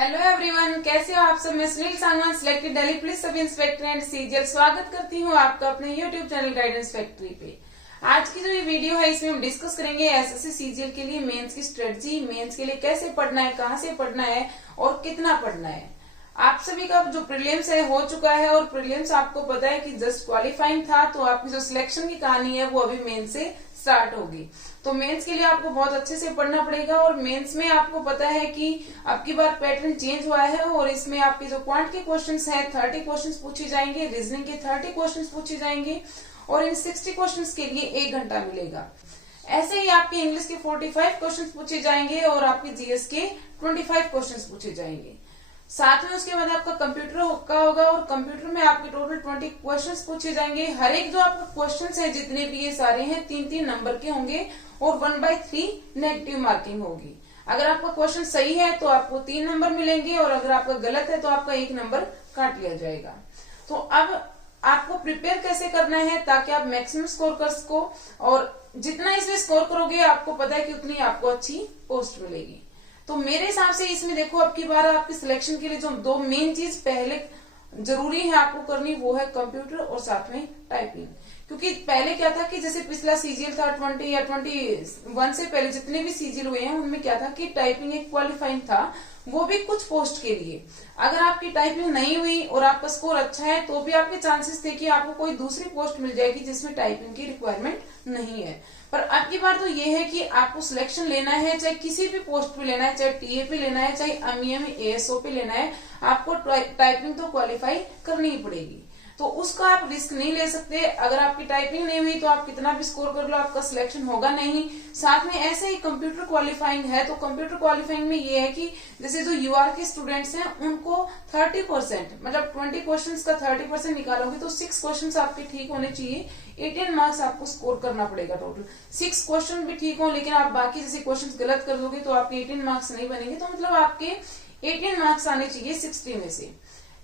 Hello everyone, कैसे हो आप सब। मैं Sunil Sangwan, selected Delhi police sub inspector and CGL, स्वागत करती हूँ आपका अपने यूट्यूब चैनल गाइडेंस फैक्ट्री पे। आज की जो ये वीडियो है इसमें हम डिस्कस करेंगे एसएससी सीजीएल के लिए मेंस की स्ट्रेटजी, मेंस के लिए कैसे पढ़ना है, कहाँ से पढ़ना है और कितना पढ़ना है। आप सभी का जो प्रीलिम्स है हो चुका है और प्रीलिम्स आपको पता है कि जस्ट क्वालिफाइंग था, तो आपकी जो सिलेक्शन की कहानी है वो अभी मेंस से स्टार्ट होगी। तो मेंस के लिए आपको बहुत अच्छे से पढ़ना पड़ेगा और मेंस में आपको पता है कि अब की बार पैटर्न चेंज हुआ है और इसमें आपके जो क्वांट के क्वेश्चंस हैं 30 क्वेश्चंस पूछे जाएंगे, रीजनिंग के 30 क्वेश्चंस पूछे जाएंगे और इन 60 क्वेश्चंस के लिए 1 घंटा मिलेगा। ऐसे ही आपके इंग्लिश के 45 क्वेश्चंस पूछे जाएंगे और आपके जीएस के 25 क्वेश्चंस पूछे जाएंगे। साथ में उसके बाद आपका कंप्यूटर का होगा और कंप्यूटर में आपके टोटल 20 क्वेश्चंस पूछे जाएंगे। हर एक जो आपका क्वेश्चंस है जितने भी ये सारे हैं 3-3 नंबर के होंगे और 1/3 नेगेटिव मार्किंग होगी। अगर आपका क्वेश्चन सही है तो आपको 3 नंबर मिलेंगे और अगर आपका गलत है तो आपका 1 नंबर काट लिया जाएगा। तो अब आपको प्रिपेयर कैसे करना है ताकि आप मैक्सिमम स्कोर कर सको और जितना इसमें स्कोर करोगे आपको पता है कि उतनी आपको अच्छी पोस्ट मिलेगी। तो मेरे हिसाब से इसमें देखो अब की बार आपकी सिलेक्शन के लिए जो 2 मेन चीज पहले जरूरी है आपको करनी वो है कंप्यूटर और साथ में टाइपिंग। क्योंकि पहले क्या था कि जैसे पिछला सीजीएल था 20 या 21 से पहले जितने भी सीजीएल हुए हैं उनमें क्या था कि टाइपिंग एक क्वालिफाइंग था, वो भी कुछ पोस्ट के लिए। अगर आपकी टाइपिंग नहीं हुई और आपका स्कोर अच्छा है तो भी आपके चांसेस थे कि आपको कोई दूसरी पोस्ट मिल जाएगी जिसमें टाइपिंग की रिक्वायरमेंट नहीं है। पर अब की बार तो ये है कि आपको सिलेक्शन लेना है, चाहे किसी भी पोस्ट पे लेना है, चाहे टीए पे लेना है, चाहे एमईएम एएसओ पे लेना है, आपको टाइपिंग तो क्वालिफाई करनी ही पड़ेगी। तो उसका आप रिस्क नहीं ले सकते। अगर आपकी टाइपिंग नहीं हुई तो आप कितना भी स्कोर कर लो आपका सिलेक्शन होगा नहीं। साथ में ऐसे ही कंप्यूटर क्वालिफाइंग है तो कंप्यूटर क्वालिफाइंग में ये है कि जैसे जो यूआर के स्टूडेंट्स हैं उनको 30% मतलब 20 क्वेश्चंस का 30% निकालोगे तो 6 क्वेश्चंस आपके ठीक होने चाहिए। 18 मार्क्स आपको स्कोर करना पड़ेगा टोटल। 6 क्वेश्चन भी ठीक हो लेकिन आप बाकी जैसे क्वेश्चन गलत कर दोगे तो आपके 18 मार्क्स नहीं बनेंगे। तो मतलब आपके 18 मार्क्स आने चाहिए 60 में से।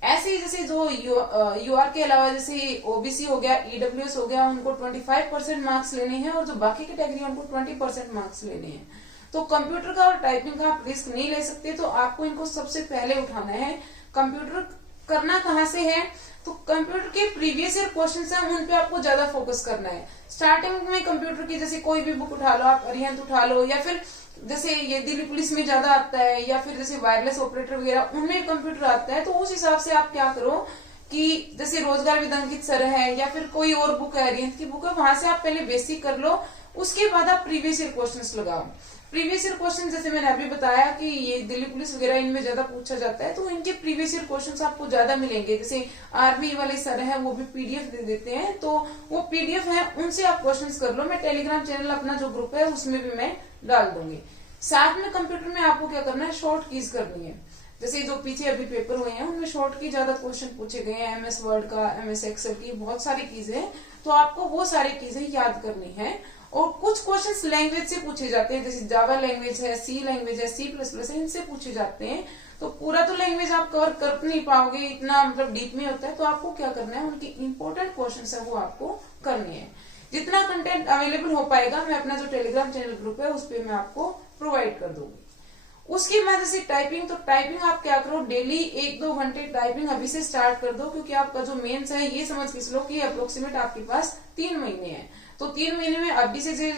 ऐसे ही जैसे जो यूआर के अलावा जैसे ओबीसी हो गया, ईडब्ल्यूएस हो गया, उनको 25% मार्क्स लेने हैं और जो बाकी कैटेगरी है उनको 20% मार्क्स लेने हैं। तो कंप्यूटर का और टाइपिंग का आप रिस्क नहीं ले सकते, तो आपको इनको सबसे पहले उठाना है। कंप्यूटर करना कहाँ से है तो कंप्यूटर के प्रीवियस ईयर क्वेश्चंस हैं उन पे आपको ज्यादा फोकस करना है। स्टार्टिंग में कंप्यूटर की जैसे कोई भी बुक उठा लो, आप अरिहंत उठा लो या फिर जैसे ये दिल्ली पुलिस में ज्यादा आता है या फिर जैसे वायरलेस ऑपरेटर वगैरह उनमें कंप्यूटर आता है। तो उस हिसाब से आप क्या करो कि जैसे रोजगार विदंकित सर है या फिर कोई और बुक है, अरिहंत की बुक है, वहां से आप पहले बेसिक कर लो, उसके बाद आप प्रीवियस ईयर क्वेश्चंस लगाओ। प्रीवियस ईयर क्वेश्चन जैसे मैंने अभी बताया कि ये दिल्ली पुलिस वगैरह इनमें ज्यादा पूछा जाता है तो इनके प्रीवियस ईयर क्वेश्चंस आपको ज्यादा मिलेंगे। जैसे आर्मी वाले सर हैं वो भी पीडीएफ दे देते हैं, तो वो पीडीएफ है उनसे आप क्वेश्चंस कर लो। मैं टेलीग्राम चैनल अपना जो ग्रुप है उसमें भी मैं डाल दूंगी। साथ में कंप्यूटर में आपको क्या करना है, शॉर्ट कीज करनी है। जैसे जो पीछे अभी पेपर हुए हैं उनमें शॉर्ट की ज्यादा क्वेश्चन पूछे गए हैं, एमएस वर्ड का, एमएस एक्सेल की, बहुत सारी चीजें हैं, तो आपको वो सारी चीजें याद करनी है। और कुछ क्वेश्चंस लैंग्वेज से पूछे जाते हैं, जैसे जावा लैंग्वेज है, सी लैंग्वेज है, C++ है, इनसे पूछे जाते हैं। तो पूरा तो लैंग्वेज आप कवर कर नहीं पाओगे, इतना मतलब डीप में होता है। तो आपको क्या करना है, उनकी इंपॉर्टेंट क्वेश्चंस है वो आपको करने हैं। जितना कंटेंट अवेलेबल हो पाएगा मैं अपना जो टेलीग्राम चैनल ग्रुप है उस पर मैं आपको प्रोवाइड कर दूंगी। उसके बाद जैसे टाइपिंग, तो टाइपिंग आप क्या करो, डेली 1-2 घंटे टाइपिंग अभी से स्टार्ट कर दो। क्योंकि आपका जो मेंस है ये समझ के चलो कि अप्रोक्सीमेट आपके पास 3 महीने हैं। तो 3 महीने में अभी से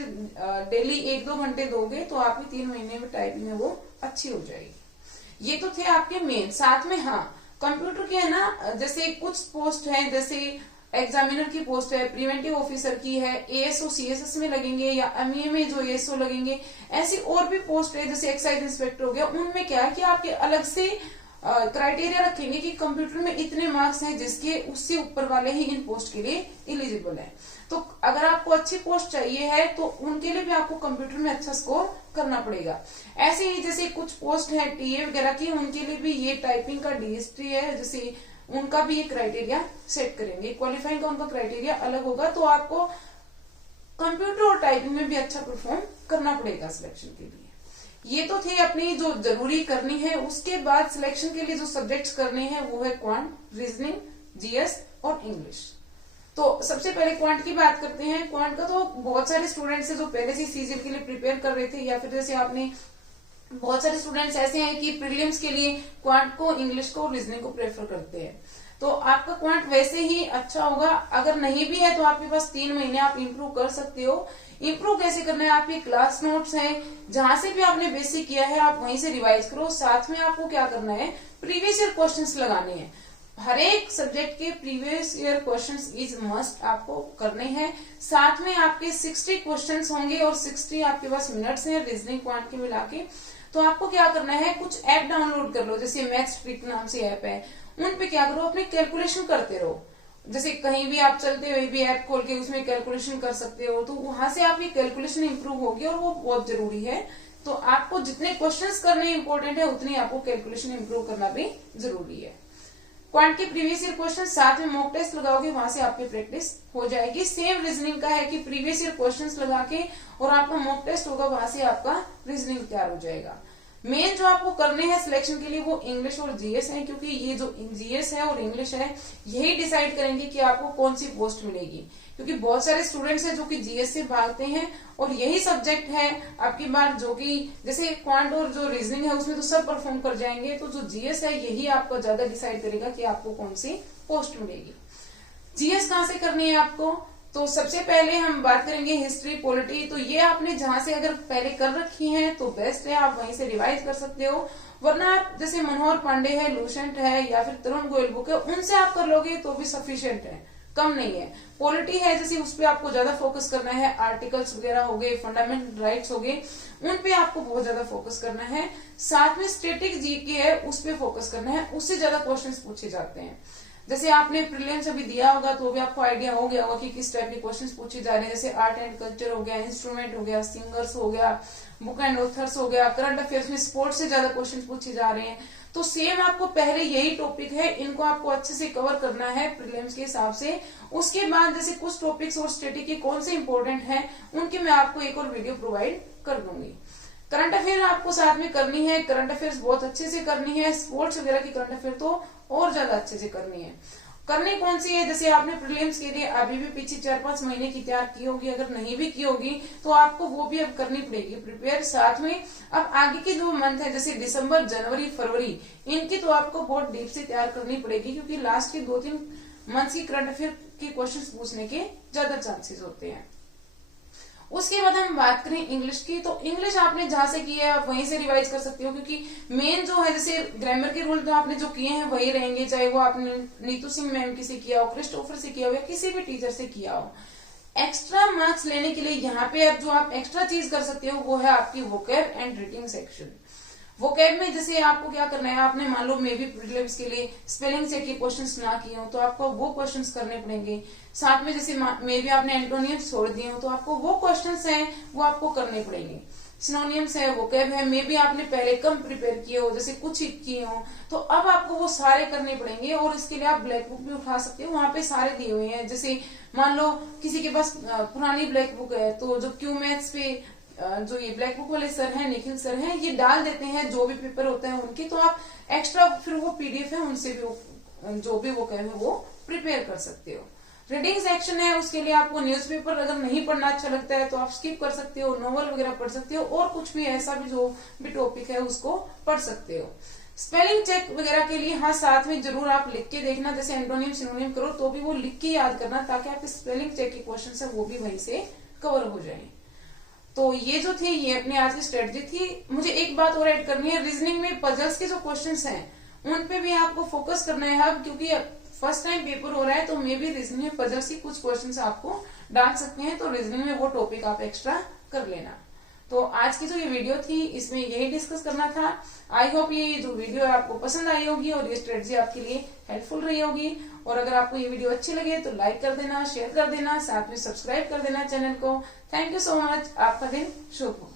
डेली 1-2 घंटे दोगे तो आपकी 3 महीने में टाइपिंग है वो अच्छी हो जाएगी। ये तो थे आपके मेन। साथ में हाँ कंप्यूटर के है ना, जैसे कुछ पोस्ट है, जैसे एग्जामिनर की पोस्ट है, प्रिवेंटिव ऑफिसर की है, एएसओ सीएसएस में लगेंगे या एमईए में जो एएसओ लगेंगे, ऐसी और भी पोस्ट है जैसे एक्साइज इंस्पेक्टर हो गया। उनमें क्या है कि आपके अलग से क्राइटेरिया रखेंगे कि कंप्यूटर में इतने मार्क्स हैं जिसके उससे ऊपर वाले ही इन पोस्ट के लिए एलिजिबल है। तो अगर आपको अच्छी पोस्ट चाहिए है तो उनके लिए भी आपको कंप्यूटर में अच्छा स्कोर करना पड़ेगा। ऐसे ही जैसे कुछ पोस्ट है टीए वगैरह की, उनके लिए भी ये टाइपिंग का डीएसटी है, जैसे उनका भी ये क्राइटेरिया सेट करेंगे। क्वालिफाइंग का उनका क्राइटेरिया अलग होगा। तो आपको कंप्यूटर और टाइपिंग में भी अच्छा परफॉर्म करना पड़ेगा सिलेक्शन के लिए। ये तो थे अपनी जो जरूरी करनी है। उसके बाद सिलेक्शन के लिए जो सब्जेक्ट्स करने हैं वो है क्वांट, रीजनिंग, जीएस और इंग्लिश। तो सबसे पहले क्वांट की बात करते हैं। क्वांट का तो बहुत सारे स्टूडेंट्स हैं जो पहले से सीजीएल के लिए प्रिपेयर कर रहे थे या फिर जैसे आपने बहुत सारे स्टूडेंट्स ऐसे हैं कि प्रीलिम्स के लिए क्वांट को, इंग्लिश को और रीजनिंग को प्रेफर करते हैं। तो आपका क्वांट वैसे ही अच्छा होगा। अगर नहीं भी है तो आपके पास 3 महीने आप इंप्रूव कर सकते हो। इंप्रूव कैसे करना है, आपके क्लास नोट्स हैं, जहां से भी आपने बेसिक किया है आप वहीं से रिवाइज करो। साथ में आपको क्या करना है, प्रीवियस ईयर क्वेश्चंस लगाने हैं। हर एक सब्जेक्ट के previous year questions is must आपको करने हैं। साथ में आपके 60 क्वेश्चंस होंगे और 60 आपके पास मिनट्स हैं रीजनिंग क्वांट के मिला के। तो आपको क्या करना है, कुछ ऐप डाउनलोड कर लो, जैसे मैथ्स ट्रिक नाम से ऐप है, उन पे क्या करो, अपनी कैलकुलेशन करते रहो। जैसे कहीं भी आप चलते हुए भी ऐप खोल के उसमें कैलकुलेशन कर सकते हो, तो वहां से आपकी कैलकुलेशन इंप्रूव होगी और वो बहुत जरूरी है। तो आपको जितने क्वेश्चंस करने इंपॉर्टेंट है उतनी आपको कैलकुलेशन इंप्रूव करना भी जरूरी है। क्वांट के प्रीवियस ईयर क्वेश्चन साथ में मॉक टेस्ट लगाओगे, वहां से आपकी प्रैक्टिस हो जाएगी। सेम रीजनिंग का है कि प्रीवियस ईयर क्वेश्चंस लगा के और आपका मॉक टेस्ट होगा, वहां से आपका रीजनिंग तैयार हो जाएगा। मेन जो आपको करने हैं सिलेक्शन के लिए वो इंग्लिश और जीएस है, क्योंकि ये जो जीएस है और इंग्लिश है यही डिसाइड करेंगे कि आपको कौन सी पोस्ट मिलेगी। क्योंकि बहुत सारे स्टूडेंट्स हैं जो कि जीएस से भागते हैं और यही सब्जेक्ट है आपकी बार जो कि जैसे क्वांट और जो रीजनिंग है उसमें तो सब परफॉर्म कर जाएंगे, तो जो जीएस है यही आपको ज्यादा डिसाइड करेगा कि आपको कौन सी पोस्ट मिलेगी। जीएस कहाँ से करनी है आपको, तो सबसे पहले हम बात करेंगे हिस्ट्री पॉलिटी। तो ये आपने जहां से अगर पहले कर रखी है तो बेस्ट है, आप वहीं से रिवाइज कर सकते हो। वरना आप जैसे मनोहर पांडे है, लूसेंट है या फिर तरुण गोयल बुक है, उनसे आप कर लोगे तो भी सफिशिएंट है, कम नहीं है। पॉलिटी है जैसे उस पर आपको ज्यादा फोकस करना है, आर्टिकल्स वगैरह हो गए, फंडामेंटल राइट्स हो गए, उन पे आपको बहुत ज्यादा फोकस करना है। साथ में स्टैटिक जीके है उस पे फोकस करना है, उससे ज्यादा क्वेश्चंस पूछे जाते हैं। जैसे आपने प्रीलिम्स अभी दिया होगा तो भी आपको आइडिया हो गया होगा कि किस टाइप के क्वेश्चंस पूछे जा रहे हैं। जैसे आर्ट एंड कल्चर हो गया, इंस्ट्रूमेंट हो गया, सिंगर्स हो गया, बुक एंड ऑथर्स हो गया, करंट अफेयर्स में स्पोर्ट्स से ज्यादा क्वेश्चंस पूछे जा रहे हैं। तो सेम आपको पहले यही टॉपिक है, इनको आपको अच्छे से कवर करना है प्रीलिम्स के हिसाब से। उसके बाद जैसे कुछ टॉपिक्स और स्टडी के कौन से इंपॉर्टेंट हैं उनके मैं आपको एक और वीडियो प्रोवाइड कर दूंगी। करंट अफेयर आपको साथ में करनी है, करंट अफेयर्स बहुत अच्छे से करनी है। स्पोर्ट्स वगैरह की करंट अफेयर तो और ज्यादा अच्छे से करनी है। करनी कौन सी है, जैसे आपने प्रीलिम्स के लिए अभी भी पीछे 4-5 महीने की तैयार की होगी, अगर नहीं भी की होगी तो आपको वो भी अब करनी पड़ेगी प्रिपेयर। साथ में अब आगे के जो मंथ है जैसे दिसंबर, जनवरी, फरवरी, इनकी तो आपको बहुत डीप से तैयार करनी पड़ेगी, क्योंकि लास्ट के 2-3 मंथ की करंट अफेयर के क्वेश्चन पूछने के ज्यादा चांसेस होते हैं। उसके बाद हम बात करें इंग्लिश की, तो इंग्लिश आपने जहां से की है आप वहीं से रिवाइज कर सकते हो, क्योंकि मेन जो है जैसे ग्रामर के रूल तो आपने जो किए हैं वही रहेंगे, चाहे वो आपने नीतू सिंह मैम की से किया हो, क्रिस्टोफर से किया हो या किसी भी टीचर से किया हो। एक्स्ट्रा मार्क्स लेने के लिए यहाँ पे अब जो आप एक्स्ट्रा चीज कर सकते हो वो है आपकी vocab and reading section. Vocab में जैसे आपको क्या करना है, आपने मान लो मे भी प्रीलिम्स के लिए स्पेलिंग सेट के क्वेश्चंस ना किए हो तो आपको वो क्वेश्चंस करने पड़ेंगे। साथ में जैसे मे भी आपने एंटोनियम्स छोड़ दिए हो तो आपको वो क्वेश्चंस हैं वो आपको करने पड़ेंगे। सिनोनियम्स है, वोकैब है, मे भी आपने पहले कम प्रिपेयर किए हो, जैसे कुछ ही किए हो, तो अब आपको वो सारे करने पड़ेंगे। और इसके लिए आप ब्लैक बुक भी उठा सकते हो, वहां पे सारे दिए हुए हैं। जैसे मान लो किसी के पास पुरानी ब्लैक बुक है तो जो क्यू मैथ्स पे जो ये ब्लैक बुक वाले सर हैं, निखिल सर हैं, ये डाल देते हैं जो भी पेपर होते हैं उनके, तो आप एक्स्ट्रा फिर वो पीडीएफ है उनसे भी जो भी वो कहे वो प्रिपेयर कर सकते हो। रीडिंग सेक्शन है उसके लिए आपको न्यूज़पेपर अगर नहीं पढ़ना अच्छा लगता है तो आप स्किप कर सकते हो, नॉवल वगैरह पढ़ सकते हो, और कुछ भी ऐसा भी जो भी टॉपिक है उसको पढ़ सकते हो। स्पेलिंग चेक वगैरह के लिए हाँ साथ में जरूर आप लिख के देखना, जैसे एंटोनियम सिनोनियम करो तो भी वो लिख के याद करना, ताकि आपके स्पेलिंग चेक के क्वेश्चन है वो भी वहीं से कवर हो जाए। तो ये जो थी ये अपनी आज की स्ट्रेटजी थी। मुझे एक बात और ऐड करनी है, रीजनिंग में पजल्स के जो क्वेश्चंस हैं उन पे भी आपको फोकस करना है अब, क्योंकि फर्स्ट टाइम पेपर हो रहा है तो मे भी रीजनिंग में पजल्स की कुछ क्वेश्चंस आपको डाल सकते हैं, तो रीजनिंग में वो टॉपिक आप एक्स्ट्रा कर लेना। तो आज की जो ये वीडियो थी इसमें यही डिस्कस करना था। आई होप ये जो वीडियो है आपको पसंद आई होगी और ये स्ट्रेटजी आपके लिए हेल्पफुल रही होगी। और अगर आपको ये वीडियो अच्छी लगे तो लाइक कर देना, शेयर कर देना, साथ में सब्सक्राइब कर देना चैनल को। थैंक यू सो मच, आपका दिन शुभ हो।